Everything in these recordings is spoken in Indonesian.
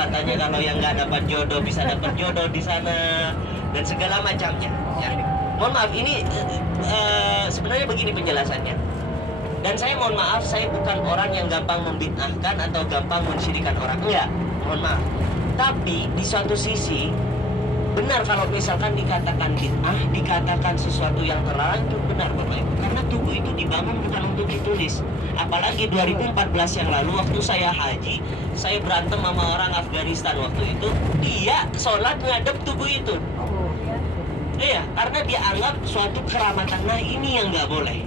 katanya kalau yang nggak dapat jodoh bisa dapat jodoh di sana dan segala macamnya. Ya. Mohon maaf, ini sebenarnya begini penjelasannya. Dan saya mohon maaf, saya bukan orang yang gampang membid'ahkan atau gampang mensyirikan orang. Enggak, mohon maaf. Tapi di suatu sisi benar kalau misalkan dikatakan bid'ah, dikatakan sesuatu yang terlarang, itu benar Bapak Ibu. Karena tubuh itu dibangun bukan untuk ditulis. Apalagi 2014 yang lalu waktu saya haji, saya berantem sama orang Afghanistan waktu itu. Dia sholat ngadep tubuh itu. Iya, karena dia anggap suatu keramatan. Nah ini yang nggak boleh.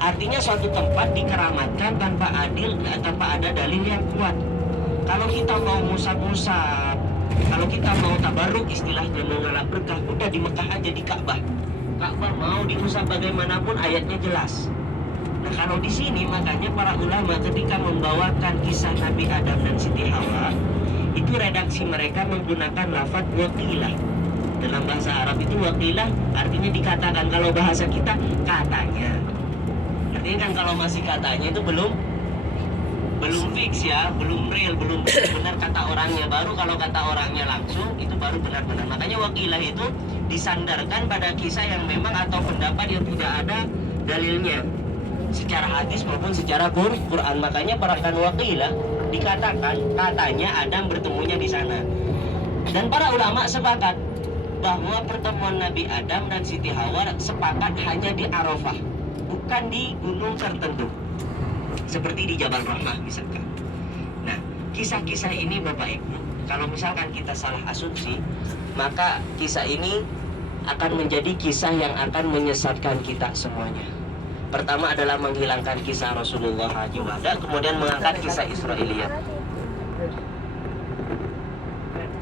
Artinya suatu tempat dikeramatkan tanpa ada dalil yang kuat. Kalau kita mau musab-musab, kalau kita mau tabaruk istilahnya, mau ngalap berkah, udah di Mekah aja, di Ka'bah. Ka'bah mau diusap bagaimanapun ayatnya jelas. Nah kalau di sini makanya para ulama ketika membawakan kisah Nabi Adam dan Siti Hawa, itu redaksi mereka menggunakan lafadz waqilah. Dalam bahasa Arab itu waqilah artinya dikatakan, kalau bahasa kita katanya. Artinya kan kalau masih katanya itu belum fix ya, belum real, belum benar kata orangnya. Baru kalau kata orangnya langsung itu baru benar-benar. Makanya waqilah itu disandarkan pada kisah yang memang atau pendapat yang tidak ada dalilnya secara hadis maupun secara Quran. Makanya para waqilah dikatakan katanya Adam bertemunya di sana. Dan para ulama sepakat bahwa pertemuan Nabi Adam dan Siti Hawa sepakat hanya di Arafah, bukan di gunung tertentu seperti di Jabal Rahmah misalkan. Nah, kisah-kisah ini Bapak Ibu, kalau misalkan kita salah asumsi, maka kisah ini akan menjadi kisah yang akan menyesatkan kita semuanya. Pertama adalah menghilangkan kisah Rasulullah Haji Wada, kemudian mengangkat kisah Israiliyat.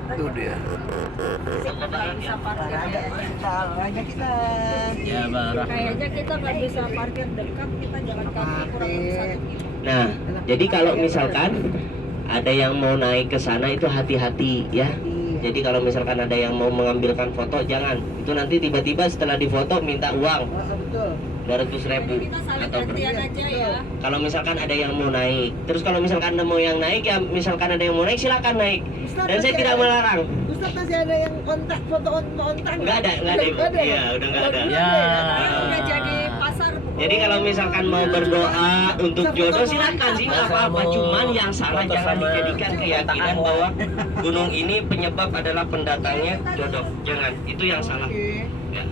Itu dia. Ya, Barah. Kayaknya kita nggak bisa parkir dekat, kita jalan kaki kurang lebih 1 kilo. Nah, jadi kalau misalkan ada yang mau naik ke sana itu hati-hati ya. Jadi kalau misalkan ada yang mau mengambilkan foto, jangan. Itu nanti tiba-tiba setelah difoto minta uang 200.000 Kita saling atau gantian aja ya. kalau misalkan ada yang mau naik. Terus kalau misalkan ada mau yang naik ya, misalkan ada yang mau naik silakan naik. Dan saya tidak melarang. Ustaz masih ada yang kontak foto kontak? Enggak ada Ibu. Iya, udah enggak ada. Ya. Udah jadi pasar. Jadi kalau misalkan mau berdoa untuk jodoh silakan sih, nggak apa-apa. Cuman yang salah jangan dijadikan keyakinan bahwa gunung ini penyebab adalah pendatangnya jodoh. Jangan, itu yang salah. Ya.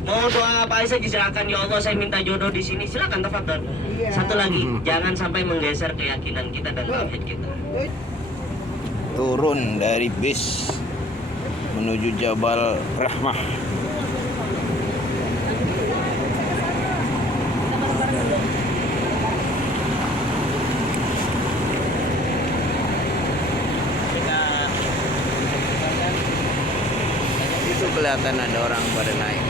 Mau doa apa saja silakan, ya Allah saya minta jodoh di sini, silakan tafadhol. Satu lagi, jangan sampai menggeser keyakinan kita dan tauhid kita. Turun dari bis menuju Jabal Rahmah. Itu kelihatan ada orang pada naik.